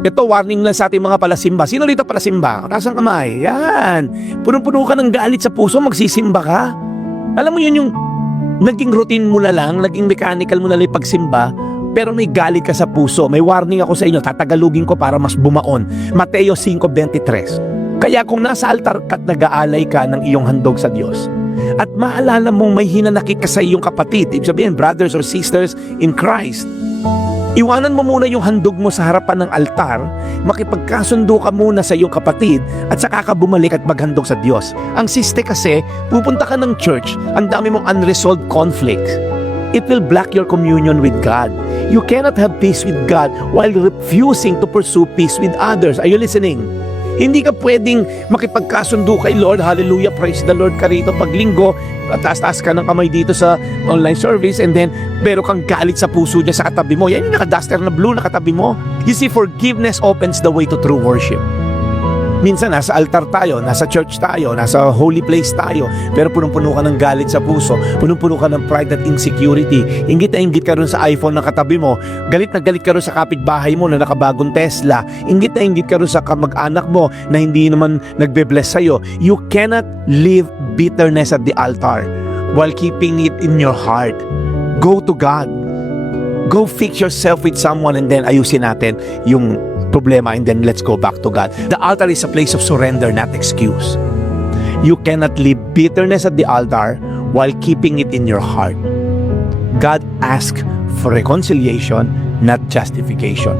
Ito, warning lang sa ating mga palasimba. Sino rito palasimba? Taas ang kamay. Yan. Punong-puno ka ng galit sa puso, magsisimba ka. Alam mo yun yung naging routine mo na lang, naging mechanical mo na lang yung pagsimba, pero may galit ka sa puso. May warning ako sa inyo, tatagalugin ko para mas bumaon. Mateo 5:23. Kaya kung nasa altar ka't nag-aalay ka ng iyong handog sa Diyos, at maalala mong may hinanakit ka sa iyong kapatid, ibig sabihin brothers or sisters in Christ, iwanan mo muna yung handog mo sa harapan ng altar, makipagkasundo ka muna sa iyong kapatid, at saka ka bumalik at maghandog sa Diyos. Ang siste kasi, pupunta ka ng church, ang dami mong unresolved conflicts. It will block your communion with God. You cannot have peace with God while refusing to pursue peace with others. Are you listening? Hindi ka pwedeng makipagkasundo kay Lord, hallelujah, praise the Lord ka rito paglinggo, taas-taas ka ng kamay dito sa online service, and then pero kang galit sa puso niya sa katabi mo. Yan yung naka-duster na blue na katabi mo. You see, forgiveness opens the way to true worship. Minsan nasa altar tayo, nasa church tayo, nasa holy place tayo, pero punong-puno ka ng galit sa puso, punong-puno ka ng pride at insecurity. Inggit na inggit ka rin sa iPhone na katabi mo, galit na galit ka rin sa kapitbahay mo na nakabagong Tesla, inggit na inggit ka rin sa kamag-anak mo na hindi naman nagbe-bless sa'yo. You cannot leave bitterness at the altar while keeping it in your heart. Go to God. Go fix yourself with someone and then ayusin natin yung problema, and then let's go back to God. The altar is a place of surrender, not excuse. You cannot leave bitterness at the altar while keeping it in your heart. God asks for reconciliation, not justification.